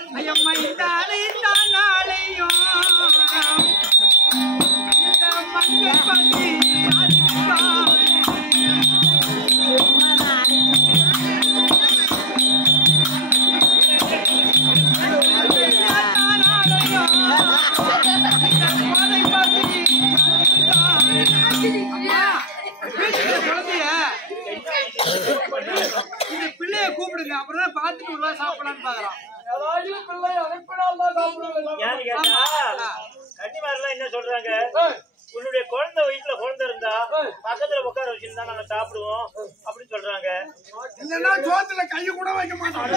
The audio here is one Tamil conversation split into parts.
ஐயம்மா இந்த நாளையும் இந்த மஞ்சள் பசி பிள்ளைய கூப்பிடுங்க அப்புறம் பாத்துட்டு உள்ள சாப்பிடலான்னு பாக்குறோம். என்ன சொல்றாங்க, உன்னுடைய குழந்தை வயிற்றுல குழந்தை இருந்தா பக்கத்துல உட்கார வச்சிருந்தா நாங்க சாப்பிடுவோம் அப்படின்னு சொல்றாங்க. இல்லன்னா சோத்துல கைய கூட வைக்க மாட்டோம்.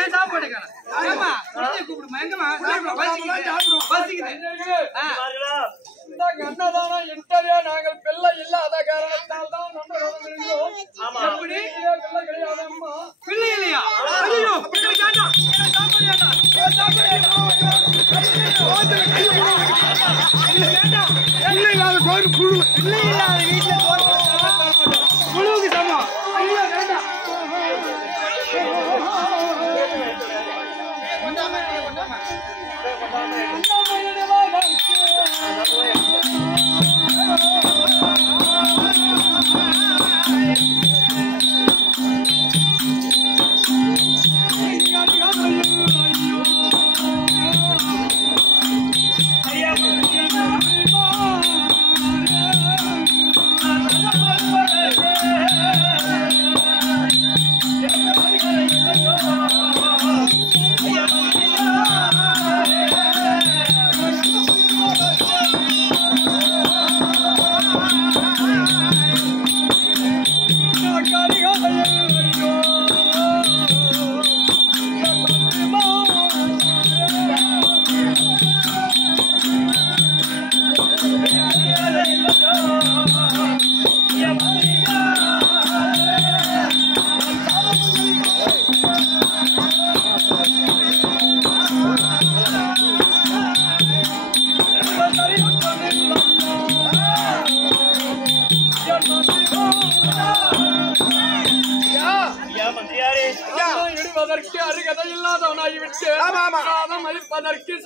ஏன் சாப்பாடு கூப்பிடுமா எங்கம்மா நாங்கள் பிள்ளை இல்லாத காரணத்தால் தான் பிள்ளை இல்லையா? பிள்ளை இல்லாத சோறு புழு, பிள்ளை இல்லாத வீட்டுல புழுவுக்கு சமம். ஐயோ வேண்டாம்.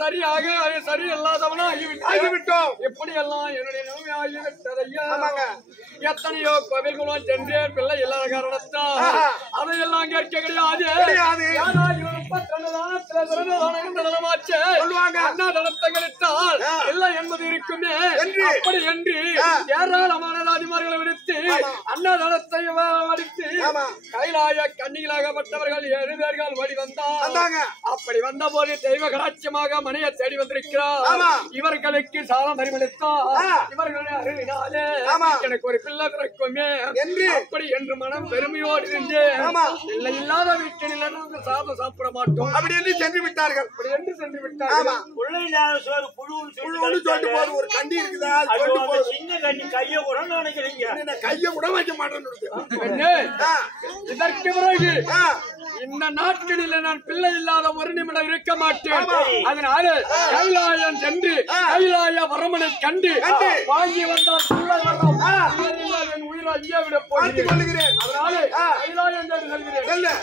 சரியாக சரி இல்லாதவனாகிவிட்டோம். எப்படி எல்லாம் என்னுடைய நிலைமை ஆகிவிட்டதையா. எத்தனையோ கோவில்களும் சென்றேன் பிள்ளை இல்லாத காரணத்தால் அதையெல்லாம் கேட்க கிடையாது. அண்ணாதனத்தங்களிட்டால் இல்லை என்பது இருக்குமே. அப்படி என்று ஏராளமான அதிமார்களை விடுத்து அண்ணாதனத்தை அடித்து கைலாய கண்ணிகளாகப்பட்டவர்கள் 7 பேர்கள் வழி வந்தாங்க. அப்படி வந்த போது தெய்வ கடாட்சியமாக மனையை தேடி வந்திருக்கிறார். இவர்களுக்கு சாலம் பரிமளித்தார். இவர்களுடைய அருளினாலே எனக்கு ஒரு பிள்ளை பிறக்குமே என்று அப்படி என்று மனம் பெருமையோடு இருந்து பிள்ளை இல்லாத வீட்டில் சாதம் சாப்பிட மாட்டோம் அப்படி என்று சென்று விட்டார்கள். அப்படி என்று சென்று விட்டார்கள். ஒரு கண்டி இருக்குதா சின்ன கண்ணி கைய கூட நினைக்கிறீங்க. கைய கூட வைக்க மாட்டேன். இதற்கு பிறகு இந்த நாட்களில் நான் பிள்ளை இல்லாத ஒரு நிமிடம் இருக்க மாட்டேன். அதனால கைலாயம் சென்று கைலாய வரமனை கண்டு வாங்கி வந்தால் என் உயிரை ஐயா விட போகிறேன். அதனால கைலாயம் சென்று செல்கிறேன்.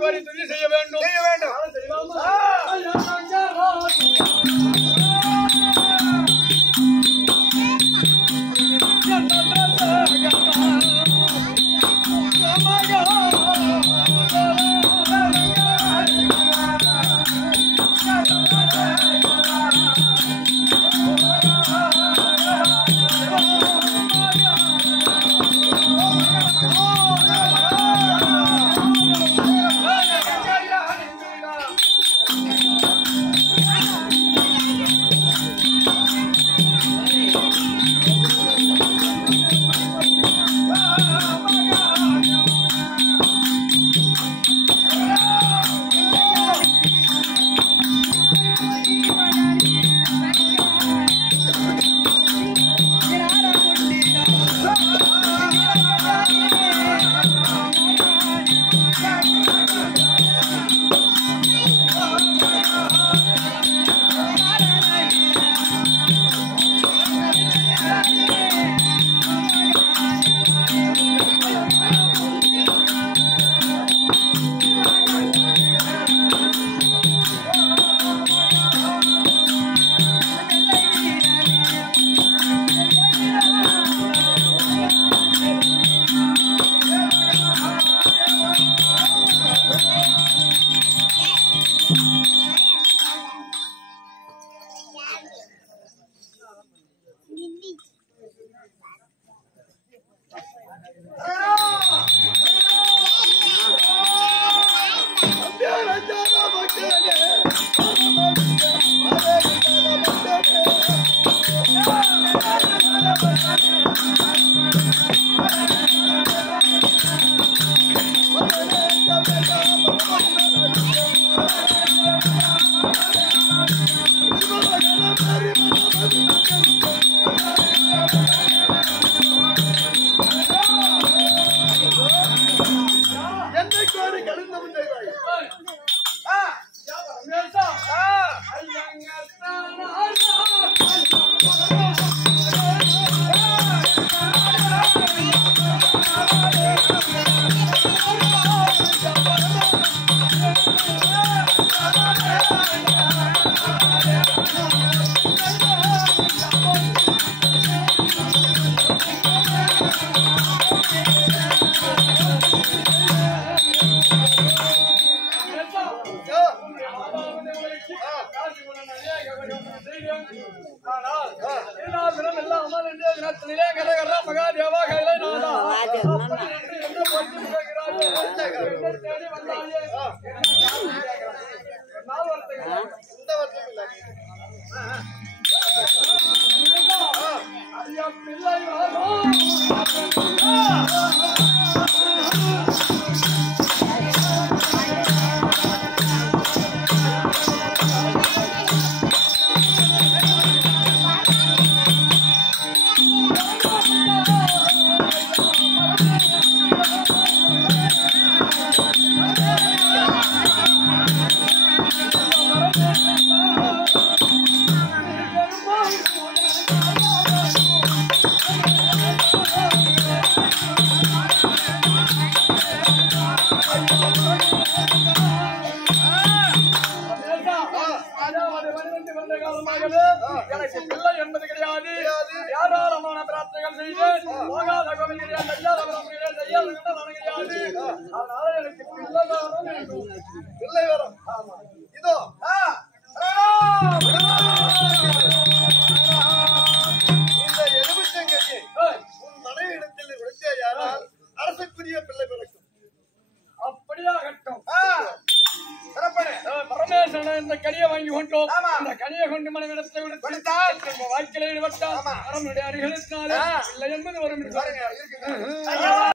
கோரி துதி செய்ய வேண்டும். ஆனால் இன்றைய தினத்திலே கரகர மகாதேவா கைலாநாதா அப்படி என்று என்ன போய்த்து கேட்கிறாயே என்னை தேடி வந்தாயே நாள் வருத்தங்கள் இந்த வருத்தம் இல்லை ஐயா பிள்ளை எனக்கு பிள்ளை என்பது கிடையாது ஏராளமான பிரார்த்தனைகள் செய்தேன் போகாத கோவில் கிடையாது செய்யாத கிடையாது அதனால எனக்கு பிள்ளை வரும் பிள்ளை வரும் இதோ இந்த எலுமிச்சங்கனியை உன் மனைவிடத்தில் விடுத்தேயானால் அரசுக்குரிய பிள்ளை பிறக்கும் அப்படியாகட்டும் பரமேஸ்வரன் இந்த கனியை வாங்கி கொண்டோம் இந்த கனியை கொண்டு மனைவிடத்தை விடுத்தால் வாழ்க்கையில் ஈடுபட்டால் அருகில் இல்லை என்பது வரும்